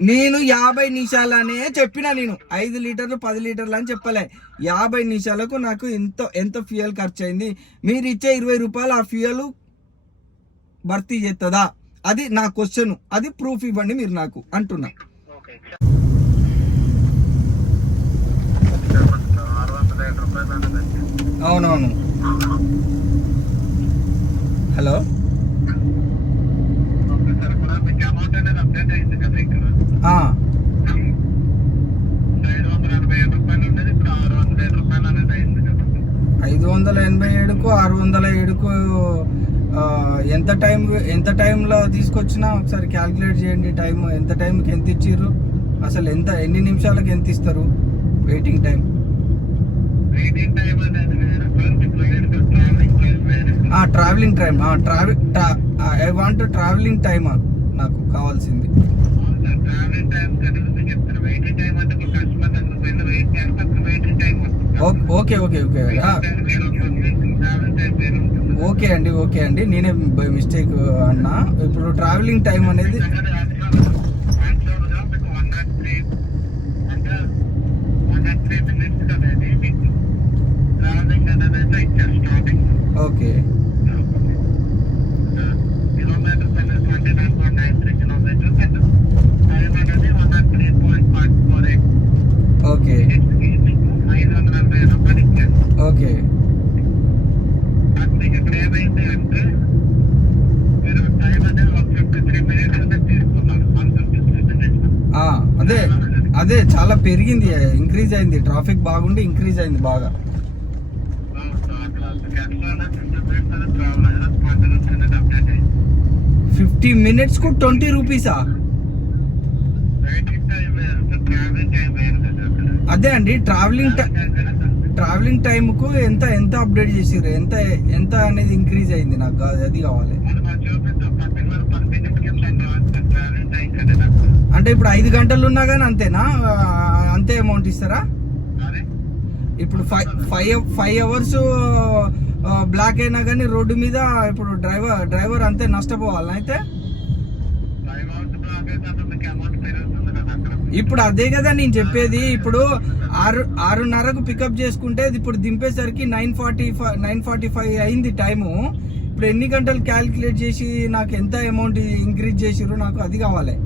నేను యాభై నిమిషాలనే చెప్పిన నేను. ఐదు లీటర్లు పది లీటర్లు అని చెప్పలే. యాభై నిమిషాలకు నాకు ఎంత ఎంత ఫ్యూయల్ ఖర్చు అయింది మీరు ఇచ్చే ఇరవై రూపాయలు ఆ ఫ్యూయల్ భర్తీ చేస్తుందా అది నా క్వశ్చన్ అది ప్రూఫ్ ఇవ్వండి మీరు నాకు అంటున్నా. అవునవును. హలో? ఐదు వందల ఎనభై రూపాయలు ఐదు వందల ఎనభై ఏడుకు ఆరు వందల ఏడుకు ఎంత టైం ఎంత టైంలో తీసుకొచ్చినా ఒకసారి క్యాలిక్యులేట్ చేయండి టైం ఎంత టైంకి ఎంత ఇచ్చిర్రు అసలు ఎంత ఎన్ని నిమిషాలకు ఎంత ఇస్తారు waiting time? Waiting time travelling time travel I want travelling time నాకు కావాల్సింది. Okay okay okay okay. అండి ఓకే అండి. నేనే బై మిస్టేక్ అన్నా. ఇప్పుడు ట్రావెలింగ్ టైం అనేది ఓకే ఓకే ఇక్కడ ఏమైంది అంటే మీరు టైం అనేది వన్ ఫిఫ్టీ త్రీ మినిట్స్ అనేది తీసుకున్నారు వన్ ఫిఫ్టీ త్రీ మినిట్స్ ఆ, అదే అదే చాలా పెరిగింది ఇంక్రీజ్ అయింది. ట్రాఫిక్ బాగుండి ఇంక్రీజ్ అయింది బాగా. ఫిఫ్టీ మినిట్స్కు ట్వంటీ రూపీసా అదే అండి ట్రావెలింగ్ ట్రావెలింగ్ టైం కు ఎంత ఎంత అప్డేట్ చేసారు ఎంత ఎంత అనేది ఇంక్రీజ్ అయింది నాకు అది కావాలి. అంటే ఇప్పుడు ఐదు గంటలు ఉన్నా కానీ అంతేనా? అంతే అమౌంట్ ఇస్తారా? ఇప్పుడు five five five hours block అయినా కానీ రోడ్డు మీద ఇప్పుడు డ్రైవర్ డ్రైవర్ అంతే నష్టపోవాలి అయితే? ఇప్పుడు అదే కదా నేను చెప్పేది. ఇప్పుడు ఆరు ఆరున్నరకు పికప్ చేసుకుంటే ఇప్పుడు దింపేసరికి nine forty five nine forty five అయింది టైము. ఇప్పుడు ఎన్ని గంటలు క్యాలిక్యులేట్ చేసి నాకు ఎంత అమౌంట్ ఇంక్రీజ్ చేసిర్రు నాకు అది కావాలి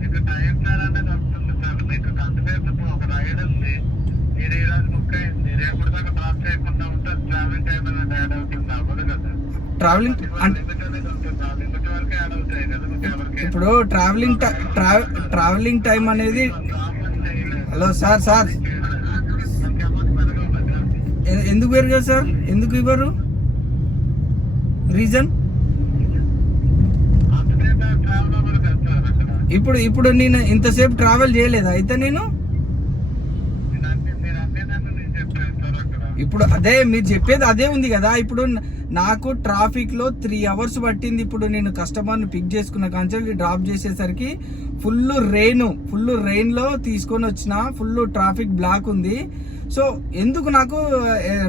మీకు టైం చాలా అనేది వస్తుంది సార్ మీకు అంతసేపు ఇప్పుడు ఒక రైడ్ ఉంది మీరు ఈ రోజు బుక్ అయింది రేపు దాకా డ్రాప్ చేయకుండా ఉంటే ట్రావెలింగ్ టైం అనేది యాడ్ అవుతుంది అవ్వదు కదా ట్రావెలింగ్ అంటే లిమిట్ అనేది ఉంటుంది ఆ లిమిట్ వరకే యాడ్ అవుతాయి కదా మీకు ఎవరికి ఇప్పుడు ట్రావెలింగ్ ట్రావెలింగ్ టైం అనేది హలో సార్ సార్ ఎందుకు పెరగదు సార్ ఎందుకు ఇవ్వరు? రీజన్ కదా ఇప్పుడు ఇప్పుడు నేను ఇంతసేపు ట్రావెల్ చేయలేదా అయితే నేను? ఇప్పుడు అదే మీరు చెప్పేది అదే ఉంది కదా. ఇప్పుడు నాకు ట్రాఫిక్లో త్రీ అవర్స్ పట్టింది. ఇప్పుడు నేను కస్టమర్ని పిక్ చేసుకున్న కాంచెల్లి డ్రాప్ చేసేసరికి ఫుల్ రెయిన్ ఫుల్ రెయిన్లో తీసుకొని వచ్చిన ఫుల్ ట్రాఫిక్ బ్లాక్ ఉంది. సో ఎందుకు నాకు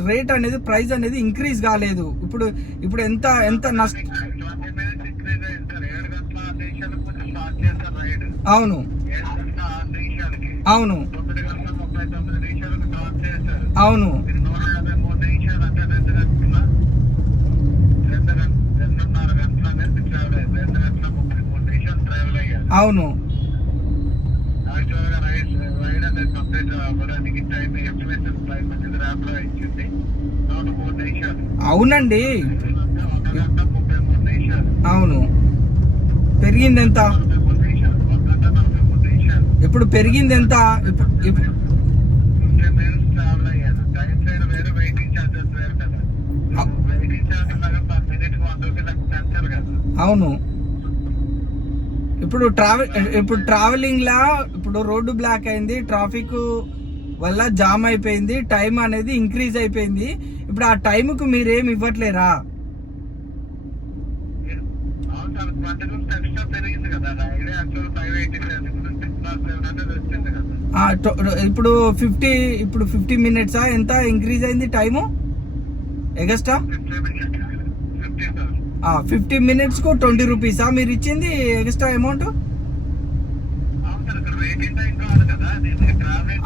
రేట్ అనేది ప్రైస్ అనేది ఇంక్రీజ్ కాలేదు. ఇప్పుడు ఇప్పుడు ఎంత ఎంత నష్ట ట్వంటీ మినిట్స్ ఇంక్రీజ్ అయింది సార్ ఏడు గంటల ఆరు నిమిషాలకు కొంచెం స్టార్ట్ చేస్తారు రైడ్ అవును ఏడు గంటల ఆరు నిమిషాలకి అవును తొమ్మిది గంటల ముప్పై తొమ్మిది నిమిషాలకు డ్రాప్ చేశారు అవును ఇది నూట యాభై మూడు నిమిషాలు అంటే రెండు గంటల రెండు గంటల రెండున్నర గంటల అనేది ట్రావెల్ అయ్యింది రెండు గంటల ముప్పై మూడు నిమిషాలు ట్రావెల్ అయ్యారు అవును యాక్చువల్గా రైడ్ రైడ్ అనేది కంప్లీట్ అవ్వడానికి టైం ఎస్టిమేషన్ టైం అనేది ర్యాప్లో ఇచ్చింది నూట మూడు నిమిషాలు. అవునండి. అవును. పెరిగింది ఎంత ఇప్పుడు పెరిగింది ఎంత అవును. ఇప్పుడు ట్రావెల్ ఇప్పుడు ట్రావెలింగ్ లా ఇప్పుడు రోడ్డు బ్లాక్ అయింది ట్రాఫిక్ వల్ల జామ్ అయిపోయింది టైం అనేది ఇంక్రీజ్ అయిపోయింది. ఇప్పుడు ఆ టైంకు మీరేం ఇవ్వట్లేరా? ఇప్పుడు టో- ఇప్పుడు ఫిఫ్టీ ఇప్పుడు ఫిఫ్టీ మినిట్సా? ఎంత ఇంక్రీజ్ అయింది టైము? ఎగస్ట్రా ఫిఫ్టీ మినిట్స్ మినిట్స్కు ట్వంటీ రూపీసా మీరు ఇచ్చింది ఎక్స్ట్రా అమౌంట్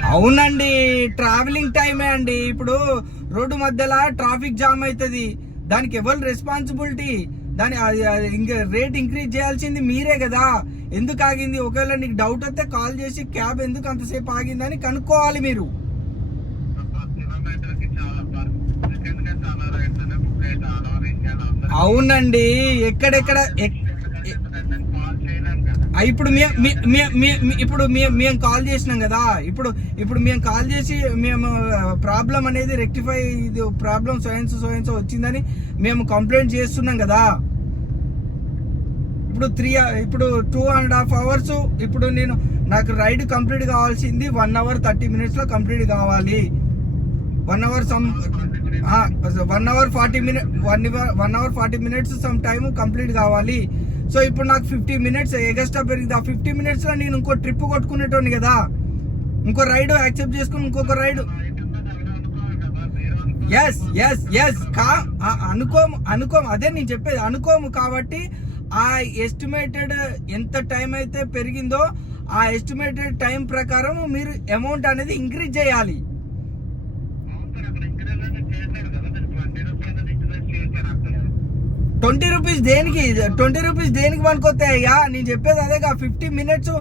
అవునండి ట్రావెలింగ్ టైమే అండి. ఇప్పుడు రోడ్డు మధ్యలో ట్రాఫిక్ జామ్ అవుతుంది దానికి ఎవరు రెస్పాన్సిబిలిటీ దాని అది- ఇంకా రేట్ ఇంక్రీజ్ చేయాల్సింది మీరే కదా. ఎందుకు ఆగింది? ఒకవేళ నీకు డౌట్ వస్తే కాల్ చేసి క్యాబ్ ఎందుకు అంతసేపు ఆగిందని కనుక్కోవాలి మీరు. చాలా అవునండి. ఎక్కడెక్కడ ఎక్- ఇప్పుడు మే- మే- ఇప్పుడు మేము కాల్ చేసినాం కదా. ఇప్పుడు ఇప్పుడు మేము కాల్ చేసి మేము ప్రాబ్లం అనేది రెక్టిఫై ఇది ప్రాబ్లం సోయన్స్ సోయన్స్ వచ్చిందని మేము కంప్లైంట్ చేస్తున్నాం కదా. ఇప్పుడు త్రీ ఇప్పుడు టూ అండ్ హాఫ్ అవర్స్ ఇప్పుడు నేను నాకు రైడ్ కంప్లీట్ కావాల్సింది వన్ అవర్ థర్టీ మినిట్స్లో కంప్లీట్ కావాలి. One hour some one hour forty minute one one hour forty minutes some time complete కావాలి. సో ఇప్పుడు నాకు ఫిఫ్టీ మినిట్స్ ఎగస్ట్రా పెరిగింది. ఆ ఫిఫ్టీ మినిట్స్లో నేను ఇంకో ట్రిప్ కొట్టుకునేటోని కదా. ఇంకో రైడ్ యాక్సెప్ట్ చేసుకుని ఇంకొక రైడ్ ఎస్ ఎస్ ఎస్ కా అనుకోము అనుకోము. అదే నేను చెప్పేది అనుకోము కాబట్టి ఆ ఎస్టిమేటెడ్ ఎంత టైం అయితే పెరిగిందో ఆ ఎస్టిమేటెడ్ టైం ప్రకారం మీరు అమౌంట్ అనేది ఇంక్రీజ్ చేయాలి అవును సార్ అక్కడ ఇంక్రీజ్ అనేది చేయలేదు కదా మీరు ట్వంటీ రూపీస్ అనేది ఇంక్రీజ్ చేశారు అక్కడ ట్వంటీ రూపీస్ దేనికి? ట్వంటీ రూపీస్ దేనికి పనికొస్తాయ్యా నేను చెప్పేది అదేగా ఫిఫ్టీ మినిట్స్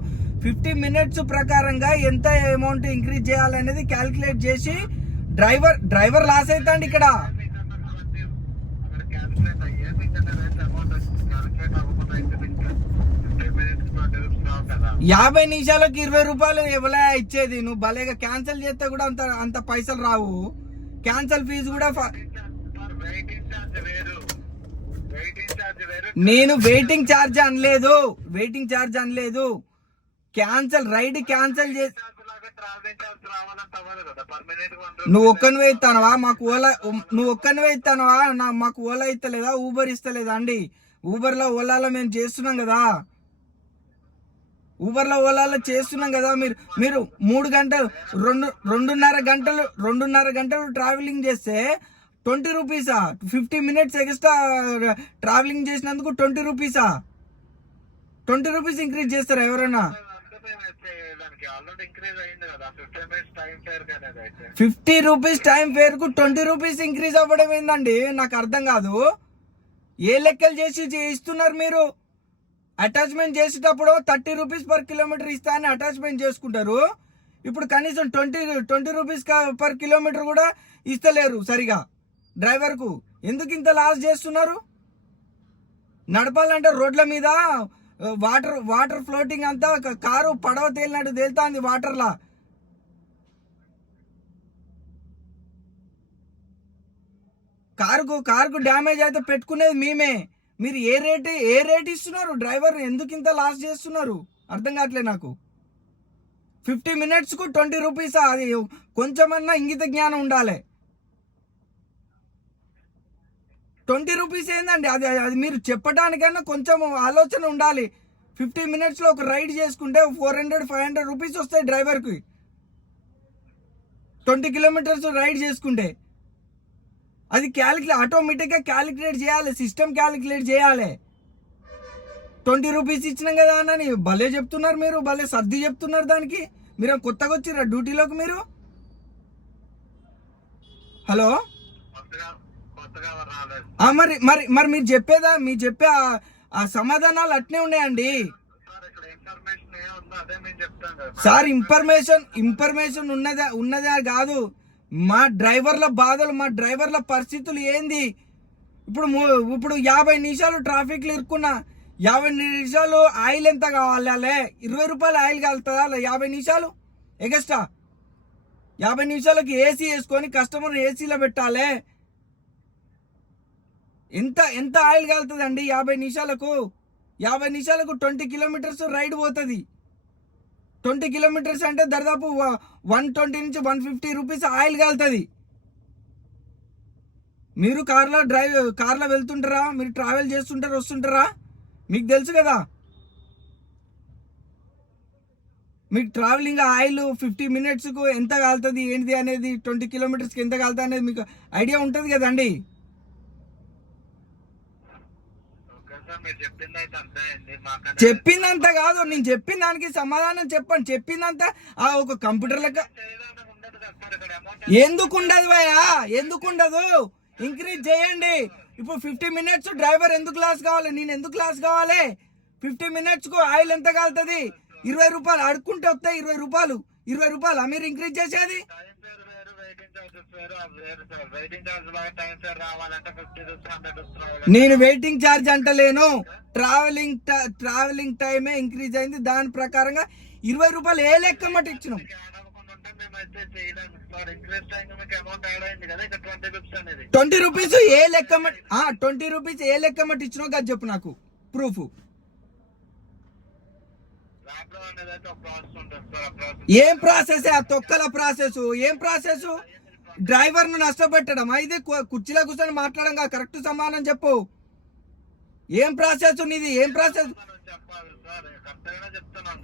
ఫిఫ్టీ మినిట్స్ ప్రకారంగా ఎంత అమౌంట్ ఇంక్రీజ్ చేయాలనేది క్యాలిక్యులేట్ చేసి డ్రైవర్ డ్రైవర్ లాస్ అవుతాండి ఇక్కడ. యాభై నిమిషాలకు ఇరవై రూపాయలు ఇవ్వలే ఇచ్చేది. నువ్వు భలేగా క్యాన్సిల్ చేస్తే కూడా అంత అంత పైసలు రావు. క్యాన్సిల్ ఫీజు కూడా ఫ- వెయిటింగ్ ఛార్జ్ వేరు వెయిటింగ్ ఛార్జ్ వేరు నేను వెయిటింగ్ ఛార్జ్ అనలేదు. వెయిటింగ్ ఛార్జ్ అనలేదు. క్యాన్సిల్ రైడ్ క్యాన్సిల్ చేసి నువ్వు ఒక్కనివే ఇస్తానవా మాకు ఓలా నువ్వు ఒక్కనివే ఇస్తానవా నా మాకు ఓలా ఇస్తలేదా? ఊబర్ ఇస్తలేదా అండి? ఊబర్లో ఓలాలో మేము చేస్తున్నాం కదా. ఊబర్లో ఓలాలో చేస్తున్నాం కదా. మీరు మీరు మూడు గంటలు రెండు రెండున్నర గంటలు రెండున్నర గంటలు ట్రావెలింగ్ చేస్తే ట్వంటీ రూపీసా? ఫిఫ్టీ మినిట్స్ ఎక్స్ట్రా ట్రావెలింగ్ చేసినందుకు ట్వంటీ రూపీసా? ట్వంటీ రూపీస్ ఇంక్రీజ్ చేస్తారా ఎవరైనా ఫిఫ్టీ రూపీస్ టైం ఫేర్కు ట్వంటీ రూపీస్ ఇంక్రీజ్ అవ్వడం ఏందండి? నాకు అర్థం కాదు. ఏ లెక్కలు చేసి ఇస్తున్నారు మీరు? అటాచ్మెంట్ చేసేటప్పుడు థర్టీ రూపీస్ పర్ కిలోమీటర్ ఇస్తా అని అటాచ్మెంట్ చేసుకుంటారు. ఇప్పుడు కనీసం twenty twenty rupees per kilometre కూడా ఇస్తలేరు సరిగా. డ్రైవర్కు ఎందుకు ఇంత లాస్ చేస్తున్నారు? నడపాలంటే రోడ్ల మీద వాటర్ వాటర్ ఫ్లోటింగ్ అంతా ఒక కారు పడవ తేలినట్టు తేలుతాంది వాటర్లా. కారుకు కారుకు డ్యామేజ్ అయితే పెట్టుకునేది మేమే. మీరు ఏ రేట్ ఏ రేట్ ఇస్తున్నారు? డ్రైవర్ ఎందుకు ఇంత లాస్ చేస్తున్నారు? అర్థం కావట్లేదు నాకు. ఫిఫ్టీ మినిట్స్కు ట్వంటీ రూపీసా? అది కొంచెమన్నా ఇంగిత జ్ఞానం ఉండాలి. ట్వంటీ రూపీస్ ఏందండి? అది అది మీరు చెప్పడానికైనా కొంచెం ఆలోచన ఉండాలి. ఫిఫ్టీ మినిట్స్లో ఒక రైడ్ చేసుకుంటే four hundred five hundred rupees వస్తాయి డ్రైవర్కి. ట్వంటీ కిలోమీటర్స్ రైడ్ చేసుకుంటే. అది క్యాలిక్యులేట్ ఆటోమేటిక్గా క్యాలిక్యులేట్ చేయాలి సిస్టమ్ క్యాలిక్యులేట్ చేయాలి. ట్వంటీ రూపీస్ ఇచ్చినాం కదా అని భలే చెప్తున్నారు మీరు భలే సర్ది చెప్తున్నారు దానికి. మీరు కొత్తగా వచ్చిరా డ్యూటీలోకి మీరు? హలో? మరి మరి మరి మీరు చెప్పేదా మీరు చెప్పే ఆ- సమాధానాలు అట్నే ఉన్నాయండి. సార్ ఇన్ఫర్మేషన్ ఇన్ఫర్మేషన్ ఉన్నదా ఉన్నదా కాదు. మా డ్రైవర్ల బాధలు మా డ్రైవర్ల పరిస్థితులు ఏంది? ఇప్పుడు ఇప్పుడు యాభై నిమిషాలు ట్రాఫిక్లో ఇరుక్కున్నా యాభై నిమిషాలు ఆయిల్ ఎంత కావాలి అలే? ఇరవై రూపాయలు ఆయిల్ కలుతుందా అలా? యాభై నిమిషాలు? ఎగస్ట్రా? యాభై నిమిషాలకి ఏసీ వేసుకొని కస్టమర్ ఏసీలో పెట్టాలి? ఎంత ఎంత ఆయిల్ కలుతుందండి? యాభై నిమిషాలకు యాభై నిమిషాలకు ట్వంటీ కిలోమీటర్స్ రైడ్ పోతుంది. ట్వంటీ కిలోమీటర్స్ అంటే దాదాపు వన్ ట్వంటీ నుంచి వన్ ఫిఫ్టీ రూపీస్ ఆయిల్ కాలుతుంది. మీరు కార్లో డ్రైవ్ కార్లో వెళ్తుంటారా? మీరు ట్రావెల్ చేస్తుంటారా వస్తుంటారా? మీకు తెలుసు కదా? మీకు ట్రావెలింగ్ ఆయిల్ ఫిఫ్టీ మినిట్స్కు ఎంత కాలుతుంది ఏంటిది అనేది ట్వంటీ కిలోమీటర్స్కి ఎంత కాలుతుంది అనేది మీకు ఐడియా ఉంటుంది కదండి సార్ మీరు చెప్పింది అయితే అర్థమైంది మాకన్నా చెప్పిందంత కాదు నేను చెప్పిన దానికి సమాధానం చెప్పండి చెప్పిందంత ఆ ఒక కంప్యూటర్ లెక్క ఎందుకు ఉండదు భయ్యా? ఎందుకు ఉండదు ఇంక్రీజ్ చేయండి. ఇప్పుడు ఫిఫ్టీ మినిట్స్ డ్రైవర్ ఎందుకు లాస్ కావాలి? నేను ఎందుకు లాస్ కావాలి? ఫిఫ్టీ మినిట్స్కు ఆయిల్ ఎంత కాలుతుంది? ఇరవై రూపాయలు. అడుక్కుంటే వస్తాయి ఇరవై రూపాయలు. ఇరవై రూపాయలు. మీరు ఇంక్రీజ్ చేసేది? నేను వెయిటింగ్ ఛార్జ్ అంటలేను. ట్రావెలింగ్ ట్రావెలింగ్ టైమే ఇంక్రీజ్ అయింది. దాని ప్రకారంగా ఇరవై రూపాయలు ఏ లెక్క మట్టి ఇచ్చినాం? ట్వంటీ రూపీస్ ఏ లెక్క ట్వంటీ రూపీస్ ఏ లెక్క మట్టి ఇచ్చినావు కదా చెప్పు నాకు. ప్రూఫ్ ఏం ప్రాసెస్ ఆ తొక్కల ప్రాసెస్ ఏం ప్రాసెస్ డ్రైవర్ను నష్టపెట్టడం ఇది కుర్చీలో కూర్చొని మాట్లాడంగా కరెక్ట్ సమాధానం చెప్పు. ఏం ప్రాసెస్ నీది? ఏం ప్రాసెస్?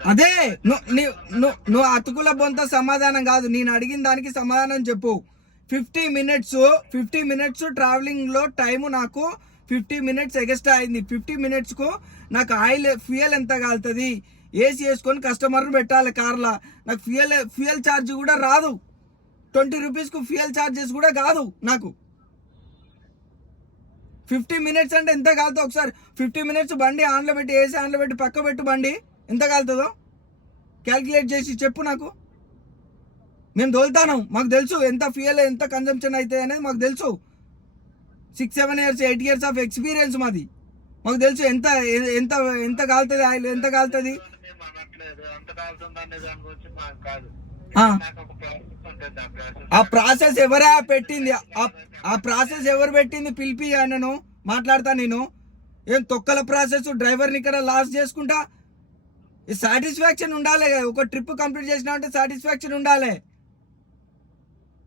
అదే ను- నువ్వు అతుకుల బొంత సమాధానం కాదు. నేను అడిగిన దానికి సమాధానం చెప్పు. ఫిఫ్టీ మినిట్స్ ఫిఫ్టీ మినిట్స్ ట్రావెలింగ్లో టైం నాకు ఫిఫ్టీ మినిట్స్ ఎగస్ట్రా అయింది. ఫిఫ్టీ మినిట్స్కు నాకు ఆయిల్ ఫ్యూయల్ ఎంత కాలుతుంది? ఏసీ వేసుకొని కస్టమర్ పెట్టాలి కార్లో. నాకు ఫ్యూయల్ ఫ్యూయల్ ఛార్జ్ కూడా రాదు. ట్వంటీ రూపీస్కు ఫ్యూయల్ ఛార్జెస్ కూడా కాదు నాకు. ఫిఫ్టీ మినిట్స్ అంటే ఎంత కాలుతుంది ఒకసారి? ఫిఫ్టీ మినిట్స్ బండి ఆన్లో పెట్టి ఏసీ ఆన్లో పెట్టి పక్క పెట్టు బండి. ఎంత కాలుతుందో? క్యాల్కులేట్ చేసి చెప్పు నాకు. మేము దోలుతాను మాకు తెలుసు ఎంత ఫ్యూయల్ ఎంత కన్జంప్షన్ అవుతుంది అనేది మాకు తెలుసు. Six seven years eight years of experience మాది. మాకు తెలుసు ఎంత ఎంత ఎంత కాలుతుంది ఆయిల్ ఎంత కాలుతుంది? ఆ. ప్రాసెస్ ఎవరా పెట్టింది? ఆ- ప్రాసెస్ ఎవరు పెట్టింది? పిలిపి అన్నను మాట్లాడతా నేను. ఏం తొక్కల ప్రాసెస్? డ్రైవర్ని ఇక్కడ లాస్ చేసుకుంటా? సాటిస్ఫాక్షన్ ఉండాలి ఒక ట్రిప్ కంప్లీట్ చేసినా అంటే సాటిస్ఫాక్షన్ ఉండాలి.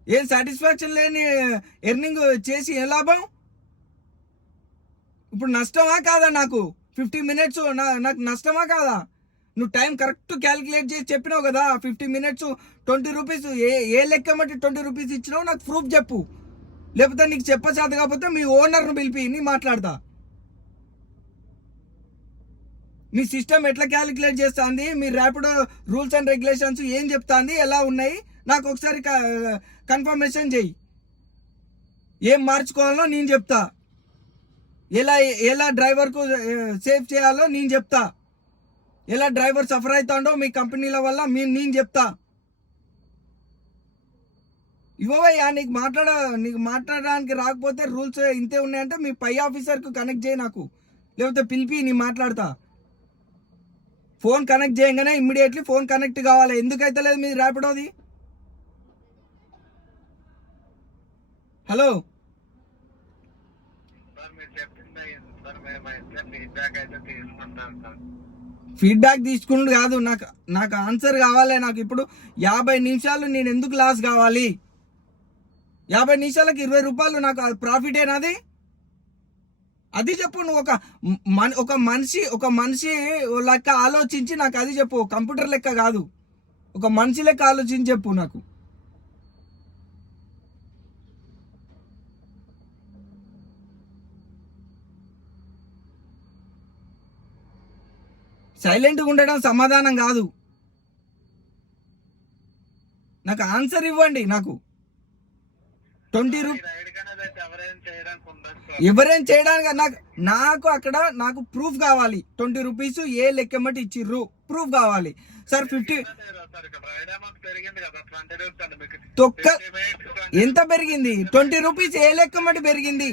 ఏం సాటిస్ఫాక్షన్ లేని ఎర్నింగ్ చేసి ఏ లాభం? ఇప్పుడు నష్టమా కాదా నాకు? ఫిఫ్టీ మినిట్స్ నాకు నష్టమా కాదా? నువ్వు టైం కరెక్ట్ క్యాలిక్యులేట్ చేసి చెప్పినావు కదా ఫిఫ్టీ మినిట్స్ ట్వంటీ రూపీస్ ఏ ఏ లెక్క బట్టి ట్వంటీ రూపీస్ ఇచ్చినావు నాకు ప్రూఫ్ చెప్పు. లేకపోతే నీకు చెప్పచేత కాకపోతే మీ ఓనర్ను పిలిపి నీ మాట్లాడతా. మీ సిస్టమ్ ఎట్లా క్యాలిక్యులేట్ చేస్తుంది మీ ర్యాపిడో రూల్స్ అండ్ రెగ్యులేషన్స్ ఏం చెప్తాంది ఎలా ఉన్నాయి నాకు ఒకసారి కన్ఫర్మేషన్ చెయ్యి. ఏం మార్చుకోవాలో నేను చెప్తా. ఎలా ఎలా డ్రైవర్కు సేఫ్ చేయాలో నేను చెప్తా. ఎలా డ్రైవర్ సఫర్ అవుతాడో మీ కంపెనీల వల్ల మీ నేను చెప్తా. ఇవ్వవయ్యా నీకు మాట్లాడ నీకు మాట్లాడడానికి రాకపోతే రూల్స్ ఇంతే ఉన్నాయంటే మీ పై ఆఫీసర్కు కనెక్ట్ చేయి నాకు. లేకపోతే పిలిపి నీ మాట్లాడతా. ఫోన్ కనెక్ట్ చేయగానే ఇమ్మీడియట్లీ ఫోన్ కనెక్ట్ కావాలి. ఎందుకైతే లేదు మీది ర్యాపిడోది హలో? సార్ మీరు చెప్పింది సార్ మేము అయితే ఫీడ్బ్యాక్ అయితే తీసుకుంటాం సార్. ఫీడ్బ్యాక్ తీసుకుంటూ కాదు. నాకు నాకు ఆన్సర్ కావాలి. నాకు ఇప్పుడు యాభై నిమిషాలు నేను ఎందుకు లాస్ కావాలి? యాభై నిమిషాలకు ఇరవై రూపాయలు నాకు ప్రాఫిట్ ఏనాది అది చెప్పు నువ్వు ఒక మన ఒక మనిషి ఒక మనిషి లెక్క ఆలోచించి నాకు అది చెప్పు. కంప్యూటర్ లెక్క కాదు. ఒక మనిషి లెక్క ఆలోచించి చెప్పు నాకు. సైలెంట్గా ఉండడం సమాధానం కాదు. నాకు ఆన్సర్ ఇవ్వండి నాకు. ట్వంటీ రూ చేయడానికి ఎవరేం చేయడానికి నాకు నాకు అక్కడ నాకు ప్రూఫ్ కావాలి. ట్వంటీ రూపీస్ ఏ లెక్కమ్మటి ఇచ్చిర్రు ప్రూఫ్ కావాలి. సార్ ఫిఫ్టీ తొక్క ఎంత పెరిగింది? ట్వంటీ రూపీస్ ఏ లెక్కమ్మటి పెరిగింది?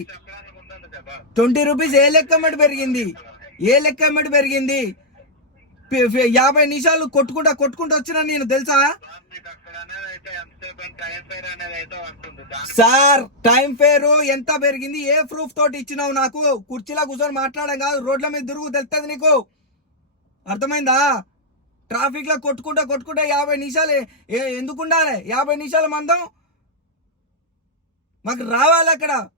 ట్వంటీ రూపీస్ ఏ లెక్కమ్మటి పెరిగింది? ఏ లెక్కమ్మటి పెరిగింది? యాభై నిమిషాలు కొట్టుకుంటా కొట్టుకుంటూ వచ్చినా నేను తెలుసా? సార్ టైం ఫేరు ఎంత పెరిగింది? ఏ ప్రూఫ్ తోటి ఇచ్చినావు నాకు? కుర్చీలో కూర్చొని మాట్లాడడం కాదు రోడ్ల మీద తిరుగు తెలుస్తుంది నీకు. అర్థమైందా? ట్రాఫిక్లో కొట్టుకుంటా కొట్టుకుంటా యాభై నిమిషాలు ఏ- ఎందుకు ఉండాలి? యాభై నిమిషాలు మందం? మాకు రావాలి అక్కడ.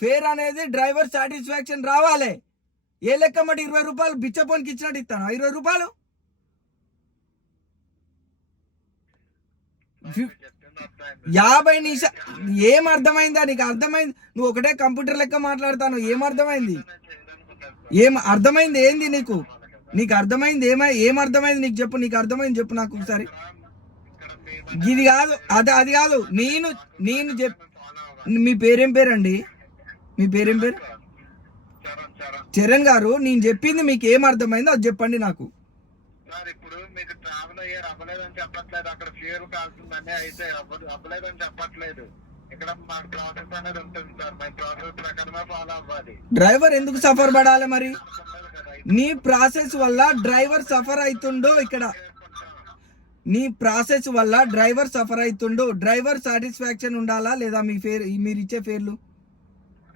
ఫేర్ అనేది డ్రైవర్ సాటిస్ఫాక్షన్ రావాలి. ఏ లెక్క మటు ఇరవై రూపాయలు బిచ్చపోనికి ఇచ్చినట్టు ఇస్తాను? ఇరవై రూపాయలు? యాభై నిమిషాలు ఏం అర్థమైందా? నీకు అర్థమైంది? నువ్వు ఒకటే కంప్యూటర్ లెక్క మాట్లాడతాను ఏం అర్థమైంది? ఏం అర్థమైంది ఏంది నీకు? నీకు అర్థమైంది ఏమై ఏం అర్థమైంది నీకు చెప్పు నీకు అర్థమైంది చెప్పు నాకు ఒకసారి. ఇది కాదు అది అది కాదు నేను నేను చెప్ మీ పేరేం పేరండి? మీ పేరేం పేరు? చరణ్ గారు నేను చెప్పింది మీకు ఏం అర్థమైందో అది చెప్పండి నాకు. సార్ ఇప్పుడు మీకు ట్రావెల్ అయ్యారు అవ్వలేదని చెప్పట్లేదు. అక్కడ కాల్సిందని అయితే అవ్వలేదని చెప్పట్లేదు. ఇక్కడ మా ప్రాసెస్ అనేది ఉంటుంది సార్. మా ప్రాసెస్ ప్రకారమే ఫాలో అవ్వాలి. డ్రైవర్ ఎందుకు సఫర్ పడాలి మరి? నీ ప్రాసెస్ వల్ల డ్రైవర్ సఫర్ అవుతుండో ఇక్కడ. నీ ప్రాసెస్ వల్ల డ్రైవర్ సఫర్ అవుతుండో డ్రైవర్ సాటిస్ఫాక్షన్ ఉండాలా లేదా మీ ఫేర్ మీరు ఇచ్చే ఫేర్లు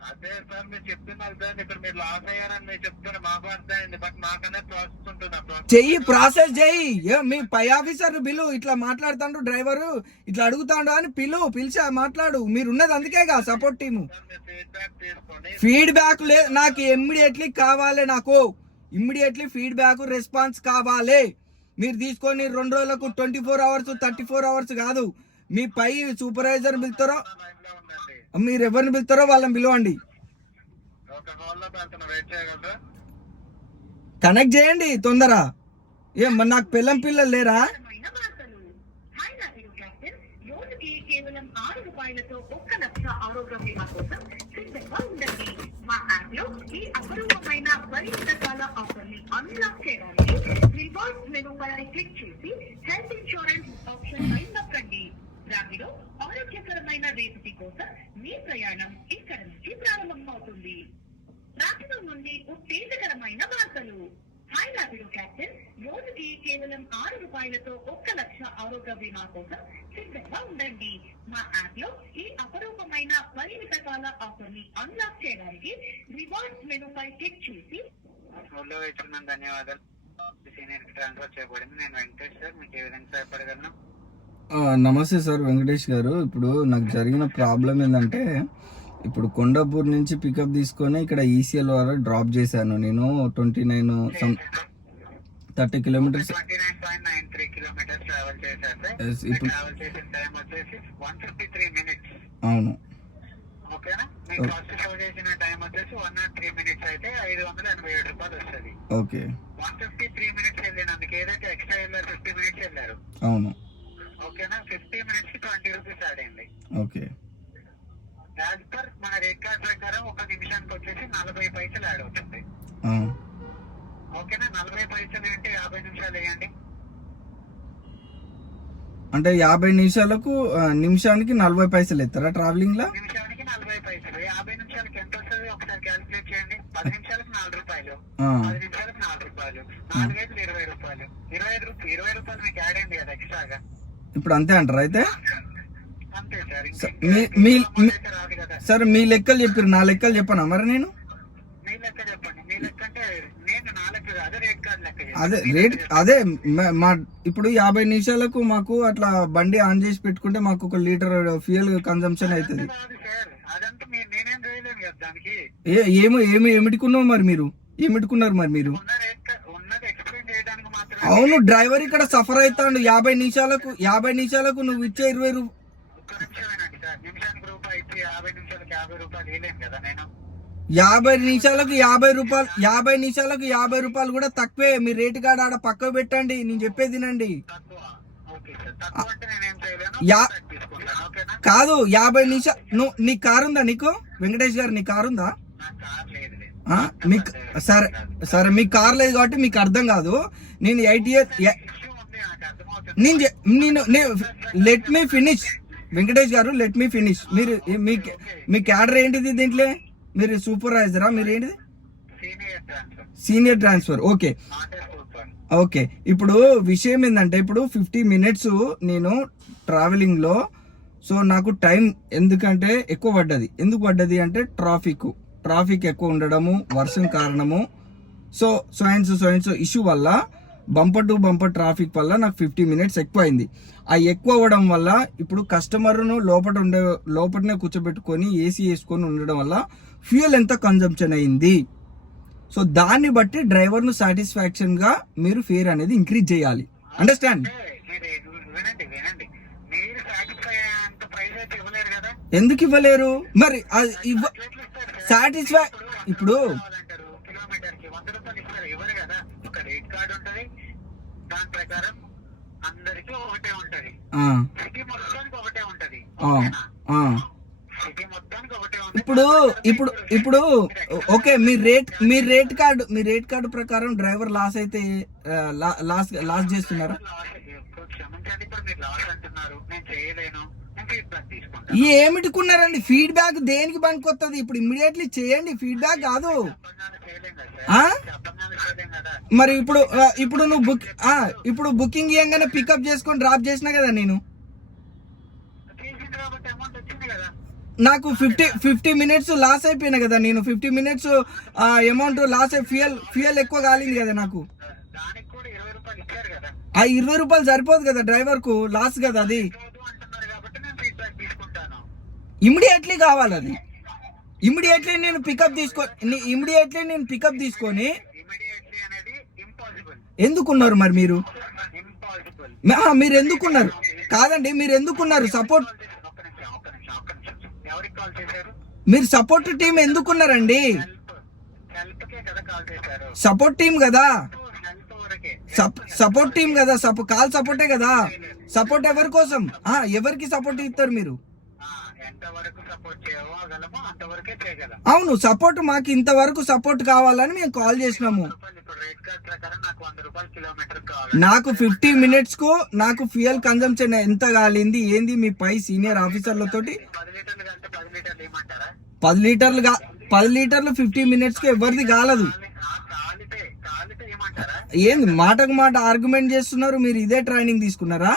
అదే సార్ మీరు చెప్తున్న అర్థం ఇక్కడ మీరు లాస్ అయ్యారని మీరు చెప్తున్నారు మాకు అర్థమైంది. బట్ మాకనే ప్రాసెస్ ఉంటుంది చెయ్యి ప్రాసెస్ చెయ్యి. ఏ, మీ పై ఆఫీసర్ బిలు ఇట్లా మాట్లాడుతాడు డ్రైవర్ ఇట్లా అడుగుతాడు అని పిలు. పిలిచి మాట్లాడు. మీరు ఉన్నది అందుకేగా సపోర్ట్ టీము ఫీడ్బ్యాక్ లేదు నాకు ఇమ్మీడియట్లీ కావాలి నాకు. ఇమ్మీడియట్లీ ఫీడ్బ్యాక్ రెస్పాన్స్ కావాలి. మీరు తీసుకొని రెండు రోజులకు twenty four hours thirty four hours కాదు. మీ పై సూపర్వైజర్ పిలుతారో మీరు ఎవరిని పిలుతారో వాళ్ళని పిలవండి. కనెక్ట్ చేయండి తొందర. ఏం మరి నాకు పిల్లం పిల్లలు లేరా? క్లిక్ చేసి హెల్త్ ఇన్సూరెన్స్ ఆప్షన్ పై నొక్కండి రాపిడో ఆరోగ్యకరమైన రేపటి కోసం మీ ప్రయాణం ఇక్కడ నుంచి ప్రారంభమవుతుంది. రాపిడో నుండి ఉత్తేజకరమైన వార్తలు. హాయ్ రాపిడో క్యాప్టెన్ రోజుకి కేవలం ఆరు రూపాయలతో ఒక్క లక్ష ఆరోగ్య బీమా కోసం సిద్ధంగా ఉండండి. మా యాప్లో ఈ అపరూపమైన పరిమిత కాల ఆఫర్ని అన్లాక్ చేయడానికి రివార్డ్స్ మెనూపై క్లిక్ చేసి ఫోన్లో ఇచ్చిన ధన్యవాదాలు. సీనియర్ ట్రాన్స్ఫర్ చేయబడింది. నేను వెంకటేష్ సార్ మీకు ఏ విధంగా సహాయపడగలను? నమస్తే సార్ వెంకటేష్ గారు. ఇప్పుడు నాకు జరిగిన ప్రాబ్లం ఏంటంటే ఇప్పుడు కొండాపూర్ నుంచి పికప్ తీసుకొని ఇక్కడ ఈసీఎల్ వరకు డ్రాప్ చేశాను. నేను twenty nine some thirty kilometres ఇప్పుడు అవును. ఓకే. అవును. ఓకేనా? ఫిఫ్టీ మినిట్స్ ట్వంటీ రూపీస్ అయింది. ఓకే. యాజ్ పర్ మన రేట్ కార్డ్ ప్రకారం ఒక నిమిషానికి వచ్చేసి నలభై పైసలు యాడ్ అవుతుంది. ఓకేనా? నలభై పైసలు అంటే యాభై నిమిషాలు వేయండి. అంటే యాభై నిమిషాలకు నిమిషానికి నలభై పైసలు ఇస్తారా ట్రావెలింగ్లో నిమిషానికి నలభై పైసలు. యాభై నిమిషాలకి ఎంత వస్తుంది? ఒకసారి క్యాలిక్యులేట్ చేయండి. పది నిమిషాలకు నాలుగు రూపాయలు. పది నిమిషాలకు నాలుగు రూపాయలు. నాలుగైదు ఇరవై రూపాయలు. ఇరవై రూపాయలు ఇరవై రూపాయలు మీకు యాడ్ అయింది కదా ఎక్స్ట్రాగా ఇప్పుడు అంతే అంటారా అయితే? మీ- సరే మీ లెక్కలు చెప్పారు నా లెక్కలు చెప్పనా మరి నేను? అదే రేట్. అదే మీ ఇప్పుడు యాభై నిమిషాలకు మాకు అట్లా బండి ఆన్ చేసి పెట్టుకుంటే మాకు ఒక లీటర్ ఫ్యూయల్ కన్జంప్షన్ అవుతుంది ఏమో ఏమి ఏమిటికున్నావు మరి మీరు? ఏమిటికున్నారు మరి మీరు ఉన్న రేట్ కార్డ్ ఉన్నది ఎక్స్ప్లెయిన్ చేయడానికి మాత్రమే అవును డ్రైవర్ ఇక్కడ సఫర్ అవుతాడు యాభై నిమిషాలకు యాభై నిమిషాలకు నువ్వు ఇచ్చే ఇరవై యాభై నిమిషాలకి యాభై రూపాయలు యాభై నిమిషాలకు యాభై రూపాయలు యాభై నిమిషాలకు యాభై రూపాయలు కూడా తక్కువే. మీ రేటు కాడ ఆడ పక్కకు పెట్టండి. నేను చెప్పేది తినండి కాదు యాభై నిమిషాలు నువ్వు నీ కారు ఉందా నీకు? వెంకటేష్ గారు నీ కారు మీకు సరే సరే మీకు కార్ లేదు కాబట్టి మీకు అర్థం కాదు. నేను ఎయిటీ ఇయర్ నేను నేను లెట్ మీ ఫినిష్ వెంకటేష్ గారు లెట్ మీ ఫినిష్ మీరు మీ మీ క్యాడర్ ఏంటిది దీంట్లో? మీరు సూపర్వైజరా మీరు ఏంటిది? సీనియర్ ట్రాన్స్ఫర్ ఓకే ఓకే ఇప్పుడు విషయం ఏంటంటే ఇప్పుడు ఫిఫ్టీ మినిట్స్ నేను ట్రావెలింగ్లో సో నాకు టైం ఎందుకంటే ఎక్కువ పడ్డది. ఎందుకు పడ్డది అంటే ట్రాఫిక్ ట్రాఫిక్ ఎక్కువ ఉండడము వర్షం కారణము. సో సోయన్స్ సోయన్స్ ఇష్యూ వల్ల బంపర్ టు బంపర్ ట్రాఫిక్ వల్ల నాకు ఫిఫ్టీ మినిట్స్ ఎక్కువ అయింది ఆ ఎక్కువ అవ్వడం వల్ల ఇప్పుడు కస్టమర్ను లోపల ఉండే లోపలనే కూర్చోబెట్టుకొని ఏసీ వేసుకొని ఉండడం వల్ల ఫ్యూయల్ ఎంత కన్జంప్షన్ అయింది? సో దాన్ని బట్టి డ్రైవర్ను సాటిస్ఫాక్షన్గా మీరు ఫేర్ అనేది ఇంక్రీజ్ చేయాలి. అండర్స్టాండ్ ఎందుకు ఇవ్వలేరు? మరి ఇవ్వ? సాటిస్ఫై ఇప్పుడు దాని ప్రకారం అందరికి ఇప్పుడు ఇప్పుడు ఇప్పుడు ఓకే మీ రేట్ మీ రేట్ కార్డు మీ రేట్ కార్డు ప్రకారం డ్రైవర్ లాస్ అయితే లాస్ లాస్ చేస్తున్నారా? క్షమించండి ఇప్పుడు మీరు లాస్ అంటున్నారు నేను చేయలేను ఏమిటికున్నారండి? ఫీడ్బ్యాక్ దేనికి పనికొత్తది? ఇప్పుడు ఇమ్మీడియట్లీ చేయండి. ఫీడ్బ్యాక్ కాదు. మరి ఇప్పుడు ఇప్పుడు నువ్వు బుక్ ఇప్పుడు బుకింగ్ ఇవ్వగానే పికప్ చేసుకొని డ్రాప్ చేసినా కదా నేను? నాకు ఫిఫ్టీ ఫిఫ్టీ మినిట్స్ లాస్ అయిపోయినా కదా నేను. ఫిఫ్టీ మినిట్స్ అమౌంట్ లాస్ అయి ఫ్యూయల్ ఫ్యూయల్ ఎక్కువ కాలింది కదా నాకు. ఆ ఇరవై రూపాయలు సరిపోదు కదా డ్రైవర్కు లాస్ కదా అది? ఇమ్మీడియట్లీ కావాలి అది. ఇమ్మీడియట్లీ నేను పికప్ తీసుకో ఇమ్మీడియట్లీ నేను పికప్ తీసుకొని ఎందుకున్నారు మరి మీరు? మీరు ఎందుకున్నారు? కాదండి మీరు ఎందుకున్నారు? సపోర్ట్ మీరు సపోర్ట్ టీం ఎందుకున్నారండి? సపోర్ట్ టీం కదా? సపోర్ట్ టీం కదా సపో కాల్ సపోర్టే కదా. సపోర్ట్ ఎవరి కోసం? ఎవరికి సపోర్ట్ ఇస్తారు మీరు? అవును సపోర్ట్ మాకు ఇంతవరకు సపోర్ట్ కావాలని మేము కాల్ చేసినాము. నాకు ఫిఫ్టీ మినిట్స్కు నాకు ఫ్యూయల్ కన్జంప్షన్ ఎంత కాలింది ఏంది మీ పై సీనియర్ ఆఫీసర్లతోటి పది లీటర్లు పది లీటర్లు ఫిఫ్టీ మినిట్స్కు ఎవరిది కాలదు. ఏంది మాటకు మాట ఆర్గ్యుమెంట్ చేస్తున్నారు మీరు ఇదే ట్రైనింగ్ తీసుకున్నారా?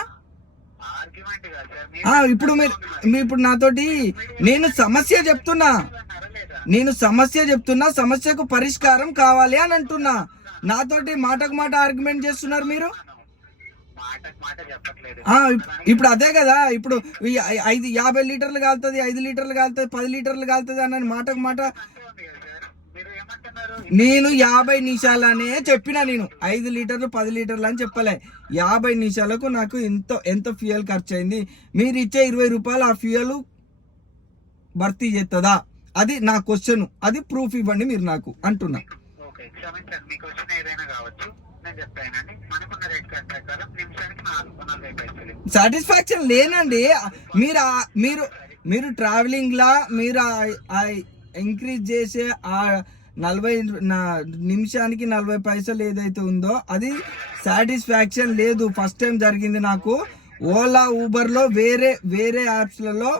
ఇప్పుడు మీరు మీ ఇప్పుడు నాతోటి నేను సమస్య చెప్తున్నా. నేను సమస్య చెప్తున్నా సమస్యకు పరిష్కారం కావాలి అని అంటున్నా. నాతోటి మాటకు మాట ఆర్గ్యుమెంట్ చేస్తున్నారు మీరు? ఇప్పుడు అదే కదా ఇప్పుడు ఐదు యాభై లీటర్లు కాలుతుంది ఐదు లీటర్లు కాలుతుంది పది లీటర్లు కాలుతుంది అన్న మాటకు మాట అంతే ఉంది కదా సార్ మీరు ఏమంటున్నారు నేను యాభై నిమిషాలనే చెప్పిన నేను. ఐదు లీటర్లు పది లీటర్లు అని చెప్పలే. యాభై నిమిషాలకు నాకు ఎంత ఎంత ఫ్యూయల్ ఖర్చు అయింది మీరు ఇచ్చే ఇరవై రూపాయలు ఆ ఫ్యూయల్ భర్తీ చేస్తుందా అది నా క్వశ్చన్. అది ప్రూఫ్ ఇవ్వండి మీరు నాకు అంటున్నా. సాటిస్ఫాక్షన్ లేనండి. మీరు మీరు మీరు ట్రావెలింగ్ లా మీరు ఇంక్రీజ్ చేసే ఆ నలభై నిమిషానికి నలభై పైసలు ఏదైతే ఉందో అది సాటిస్ఫాక్షన్ లేదు. ఫస్ట్ టైం జరిగింది నాకు. ఓలా ఊబర్లో వేరే వేరే యాప్స్లలో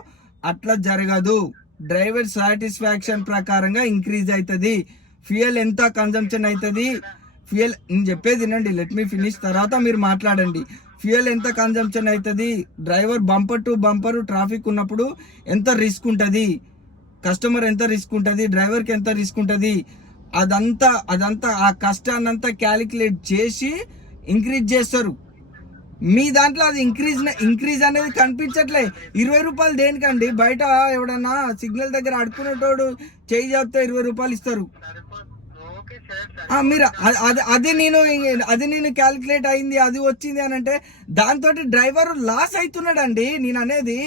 అట్లా జరగదు. డ్రైవర్ సాటిస్ఫాక్షన్ ప్రకారంగా ఇంక్రీజ్ అవుతుంది ఫ్యూయల్ ఎంత కన్జంప్షన్ అవుతుంది ఫ్యూయల్ నేను చెప్పేది వినండి. లెట్ మీ ఫినిష్ తర్వాత మీరు మాట్లాడండి. ఫ్యూయల్ ఎంత కన్జంప్షన్ అవుతుంది driver bumper to bumper traffic ఉన్నప్పుడు ఎంత రిస్క్ ఉంటుంది? కస్టమర్ ఎంత రిస్క్ ఉంటుంది డ్రైవర్కి ఎంత రిస్క్ ఉంటుంది అదంతా అదంతా ఆ కష్టాన్నంతా క్యాలిక్యులేట్ చేసి ఇంక్రీజ్ చేస్తారు. మీ దాంట్లో అది ఇంక్రీజ్ ఇంక్రీజ్ అనేది కనిపించట్లే. ఇరవై రూపాయలు దేనికండి? బయట ఎవడన్నా సిగ్నల్ దగ్గర అడుకునేటోడు చేయి చెప్తే ఇరవై రూపాయలు ఇస్తారు. మీరు అది అది నేను అది నేను క్యాలిక్యులేట్ అయింది అది వచ్చింది అని అంటే దాంతో డ్రైవర్ లాస్ అవుతున్నాడండి నేను అనేది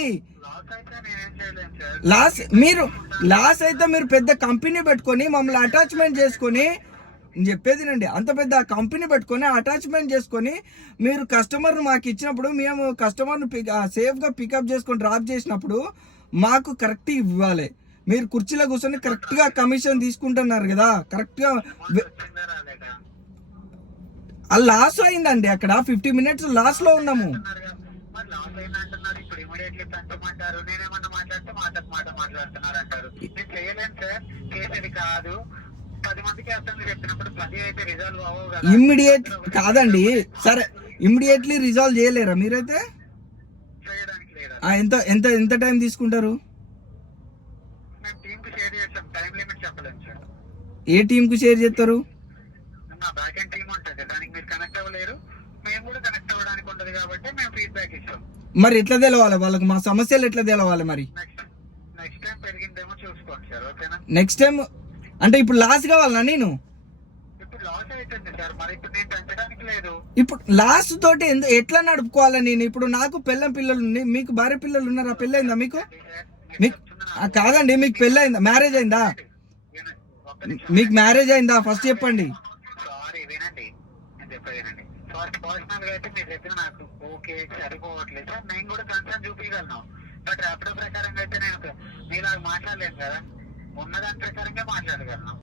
లాస్ మీరు లాస్ అయితే మీరు పెద్ద కంపెనీ పెట్టుకొని మమ్మల్ని అటాచ్మెంట్ చేసుకొని నేను చెప్పేది అంత పెద్ద కంపెనీ పెట్టుకొని అటాచ్మెంట్ చేసుకొని మీరు కస్టమర్ను మాకు ఇచ్చినప్పుడు మేము కస్టమర్ను పిక్ సేఫ్గా పికప్ చేసుకొని డ్రాప్ చేసినప్పుడు మాకు కరెక్ట్ ఇవ్వాలి. మీరు కుర్చీలో కూర్చొని కరెక్ట్గా కమిషన్ తీసుకుంటున్నారు కదా కరెక్ట్గా ఆ లాస్ అయిందండి అక్కడ ఫిఫ్టీ మినిట్స్ లాస్లో ఉన్నాము. లాస్ అయింది అంటున్నారు ఇప్పుడు ఇమీడియట్లీ పెంచమంటారు నేనేమన్నా మాట్లాడితే మాటకు మాట మాట్లాడుతున్నారు అంటారు నేను చేయలేను సార్ చేసేది కాదు. పది మందికి అర్థం చెప్పినప్పుడు పది అయితే రిజల్వ్ అవ్వవు కదా. ఇమ్మీడియట్ కాదండి. సరే ఇమ్మీడియట్లీ రిజాల్వ్ చేయలేరా మీరైతే? చేయడానికి లేదా. ఆ, ఎంత ఎంత ఎంత టైం తీసుకుంటారు? మేము టీమ్కి షేర్ చేసాం టైం లిమిట్ చెప్పలేము సార్. ఏ టీంకు షేర్ చేస్తారు మా బ్యాక్ ఎండ్ టీమ్ ఉంటుంది దానికి మీరు కనెక్ట్ అవ్వలేరు మేము కూడా కనెక్ట్ అవ్వడానికి ఉంటుంది కాబట్టి మేము ఫీడ్బ్యాక్ ఇస్తాం మరి ఎట్లా తెలవాలి? వాళ్ళకి మా సమస్యలు ఎట్లా తెలవాలి మరి? నెక్స్ట్ టైం అంటే ఇప్పుడు లాస్ కావాలనా నేను? ఇప్పుడు లాస్ అవుతుంది సార్ మరి ఇప్పుడు నేను పెంచడానికి లేదు. ఇప్పుడు లాస్ తోటి ఎట్లా నడుపుకోవాలి నేను? ఇప్పుడు నాకు పిల్లం పిల్లలు మీకు భార్య పిల్లలు ఉన్నారా? పెళ్ళైందా మీకు? మీకు కాదండి మీకు పెళ్ళైందా మ్యారేజ్ అయిందా? మీకు మ్యారేజ్ అయిందా? ఫస్ట్ చెప్పండి. సారీ సరిపోవట్లేదు. సార్ నేను కూడా కన్సర్న్ చూపించగలను బట్ అప్పుడు ప్రకారంగా అయితే నేను మీలాగా మాట్లాడలేను కదా. ఉన్న దాని ప్రకారంగా మాట్లాడగలను.